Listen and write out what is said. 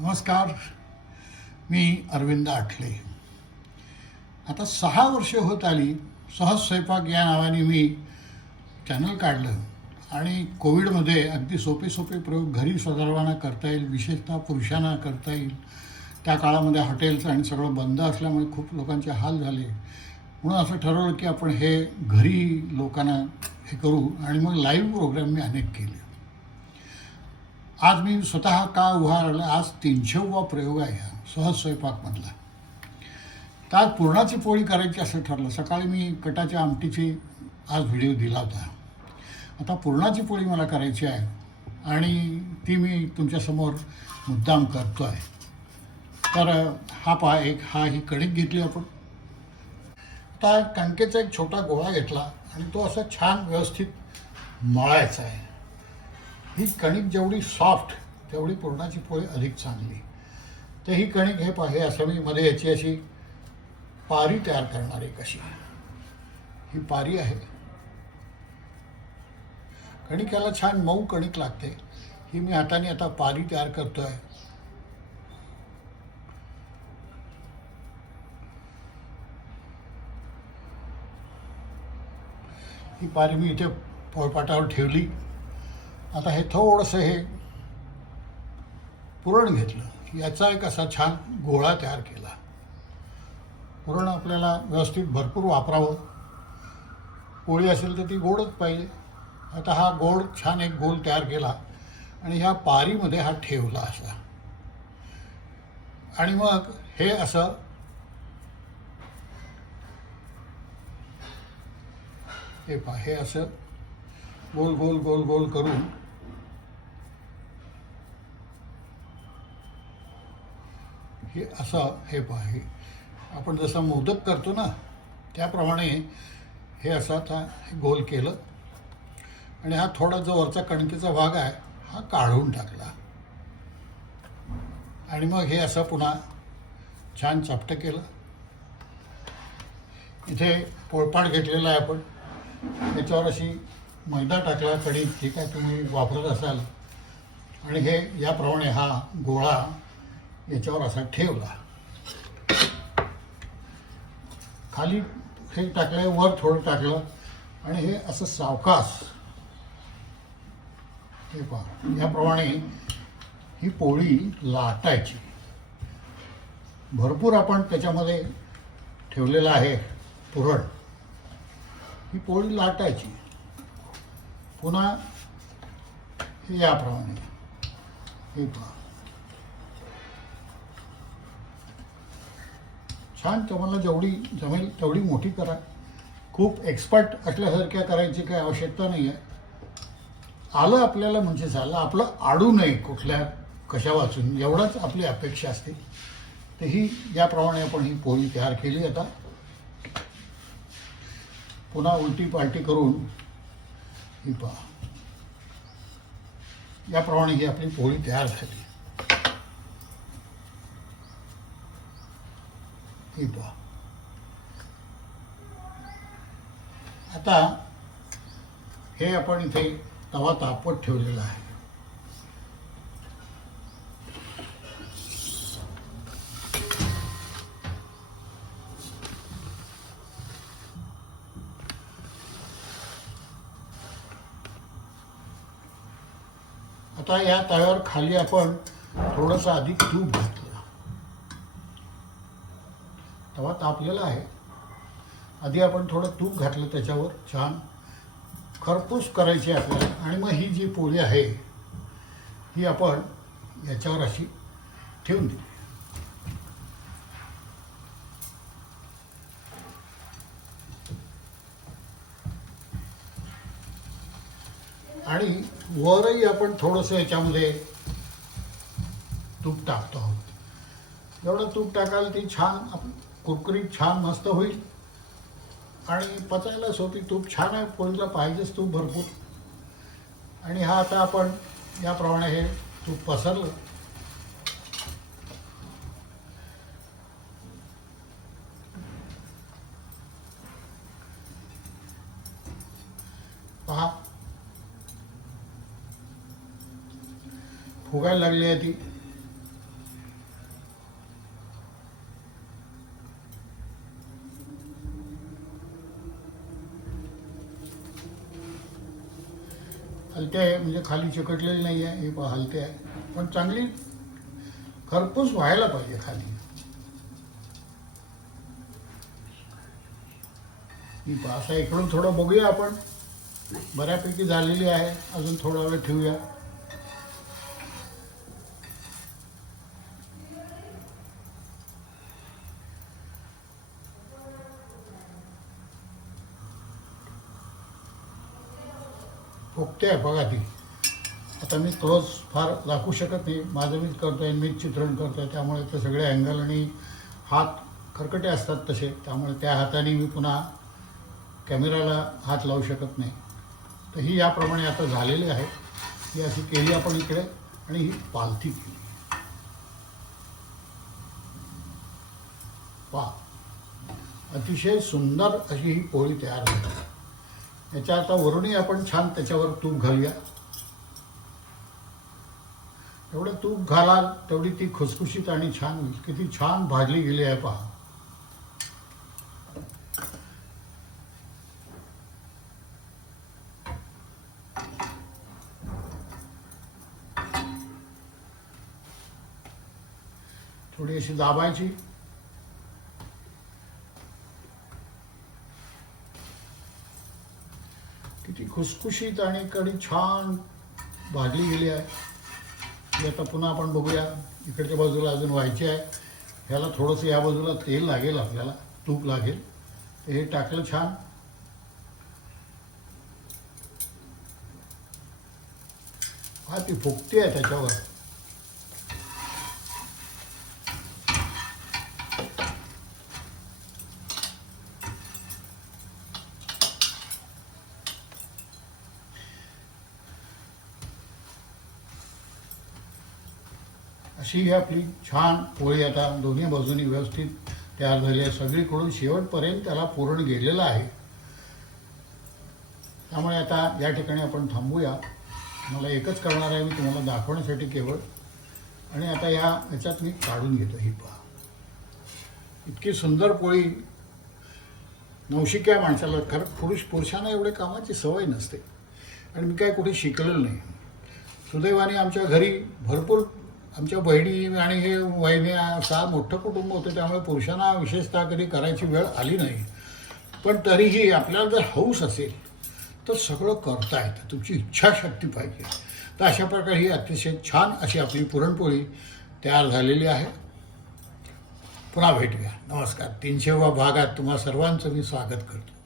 नमस्कार. मी अरविंद आठले. आता 6 वर्षे होत आली. सहज स्वयंपाक या नावाने मी चॅनल काढलं आणि कोविडमध्ये अगदी सोपे सोपे प्रयोग घरी सर्वांना करता येईल, विशेषतः पुरुषांना करता येईल. त्या काळामध्ये हॉटेल्स आणि सगळं बंद असल्यामुळे खूप लोकांचे हाल झाले. म्हणून असं ठरवलं की आपण हे घरी लोकांना हे करू आणि मग लाईव्ह प्रोग्राम मी अनेक केले. आज मी स्वतः का उभा राहिला, आज 300वा प्रयोग आहे हा सहज स्वयंपाकमधला. तर आज पुरणाची पोळी करायची असं ठरलं. सकाळी मी कटाच्या आमटीची आज व्हिडिओ दिला होता. आता पुरणाची पोळी मला करायची आहे आणि ती मी तुमच्यासमोर मुद्दाम करतो आहे. तर हा ही कणिक घेतली आपण. आता कणकेचा एक छोटा गोळा घेतला आणि तो असा छान व्यवस्थित मळायचा आहे. ही कणिक जेवढी सॉफ्ट तेवढी पुरणाची पोळी अधिक चांगली. तर ही कणिक हे असं मी मध्ये याची अशी पारी तयार करणार आहे. कशी ही पारी आहे. कणिक याला छान मऊ कणिक लागते. ही मी हाताने आता पारी तयार करतो आहे. ही पारी मी इथे पोळपाटावर ठेवली. आता हे थोडंसं हे पुरण घेतलं. याचा एक असा छान गोळा तयार केला. पुरण आपल्याला व्यवस्थित भरपूर वापरावं. पोळी असेल तर ती गोडच पाहिजे. आता हा गोड छान एक गोल तयार केला आणि ह्या पारीमध्ये हा ठेवला असा. आणि मग हे असं हे असं गोल गोल गोल गोल करून हे असं हे आपण जसं मोदक करतो ना त्याप्रमाणे हे असं आता गोल केलं आणि हा थोडा जो वरचा कणकेचा भाग आहे हा काढून टाकला आणि मग हे असं पुन्हा छान चपटं केलं. इथे पोळपाट घेतलेला आहे आपण. याच्यावर अशी मैदा टाकला, कणिक ठीक आहे तुम्ही वापरत असाल, आणि हे याप्रमाणे हा गोळा याच्यावर असा ठेवला. खाली हे टाकलं, वर थोडं टाकलं आणि हे असं सावकाश हे पहा याप्रमाणे ही पोळी लाटायची. भरपूर आपण त्याच्यामध्ये ठेवलेलं आहे पुरण. ही पोळी लाटायची. पुन्हा हे याप्रमाणे हे पहा छान. तुम्हाला जेवढी जमेल तेवढी मोठी करा. खूप एक्सपर्ट असल्यासारख्या करायची काही आवश्यकता नाही आहे. आलं आपल्याला म्हणजे झालं. आपलं आडू नये कुठल्या कशा वाचून, एवढंच आपली अपेक्षा असते. तर ही याप्रमाणे आपण ही पोळी तयार केली. आता पुन्हा उलटी पालटी करून ही पहा याप्रमाणे ही आपली पोळी तयार झाली. ही पहा. आता हे आपण इथे तवा तापवत ठेवलेला आहे. आता या तव्यावर खाली आपण थोडंसं आधी तूप घातलं. तवा तापलेला आहे. आधी आपण थोडं तूप घातलं त्याच्यावर. छान खरपूस करायची आपल्याला. आणि मग ही जी पोळी आहे ही आपण याच्यावर अशी ठेवून दिली. आणि वरही आपण थोडंसं याच्यामध्ये तूप टाकतो आहोत. एवढं तूप टाकायला ती छान कुरकुरीत छान मस्त होईल आणि पचायला सोपी. तूप छान आहे. पोळीला पाहिजेच तूप भरपूर. आणि हा आता आपण याप्रमाणे हे तूप पसरलं. पहा फुगायला लागली आहे ती. हलते आहे, म्हणजे खाली चिकटलेली नाही आहे, हे पहा हलते आहे, पण चांगली खरपूस व्हायला पाहिजे खाली. ही पहा, असा इकडून थोडं बघूया आपण. बऱ्यापैकी झालेली आहे, अजून थोडा वेळ ठेवूया. फुगते आहे बघा ती. आता मी क्लोज फार दाखवू शकत नाही, माझं मीच करतोय, मीच चित्रण करतोय, त्यामुळे ते सगळे अँगल आणि हात खरकटे असतात तसे, त्यामुळे त्या हाताने मी पुन्हा कॅमेराला हात लावू शकत नाही. तर ही याप्रमाणे आता झालेली आहे. ही अशी केली आपण इकडे आणि ही पालथी केली. पहा, अतिशय सुंदर अशी ही पोळी तयार झाली. याच्या आता वरूनही आपण छान त्याच्यावर तूप घालूया. एवढं तूप घालाल तेवढी ती खुसखुशीत आणि छान होईल. किती छान भाजली गेली आहे पहा. थोडी अशी दाबायची. किती खुसखुशीत आणि कडी छान भाजली गेली आहे. ही आता पुन्हा आपण बघूया. इकडच्या बाजूला अजून व्हायची आहे. ह्याला थोडंसं या बाजूला तेल लागेल, आपल्याला तूप लागेल. तर हे टाकलं छान. हा, ती फुगते आहे त्याच्यावर. अशी ही आपली छान पोळी आता दोन्ही बाजूनी व्यवस्थित तयार झाली आहे. सगळीकडून शेवटपर्यंत त्याला पूर्ण गेलेलं आहे. त्यामुळे आता या ठिकाणी आपण थांबूया. मला एकच करणार आहे मी तुम्हाला दाखवण्यासाठी केवळ. आणि आता याच्यात मी काढून घेतो. ही पहा, इतकी सुंदर पोळी. नवशिक्या माणसाला, खरं पुरुषांना एवढे कामाची सवय नसते आणि मी काय कुठे शिकलेलं नाही. सुदैवाने आमच्या घरी भरपूर आमच्या बहिणी आणि हे वहिन्या असा मोठं कुटुंब होतं, त्यामुळे पुरुषांना विशेषतः कधी करायची वेळ आली नाही. पण तरीही आपल्याला जर हौस असेल तर सगळं करता येतं. तुमची इच्छाशक्ती पाहिजे. तर अशा प्रकारे ही अतिशय छान अशी आपली पुरणपोळी तयार झालेली आहे. पुन्हा भेटूया. नमस्कार. 300व्या भागात तुम्हा सर्वांचं मी स्वागत करतो.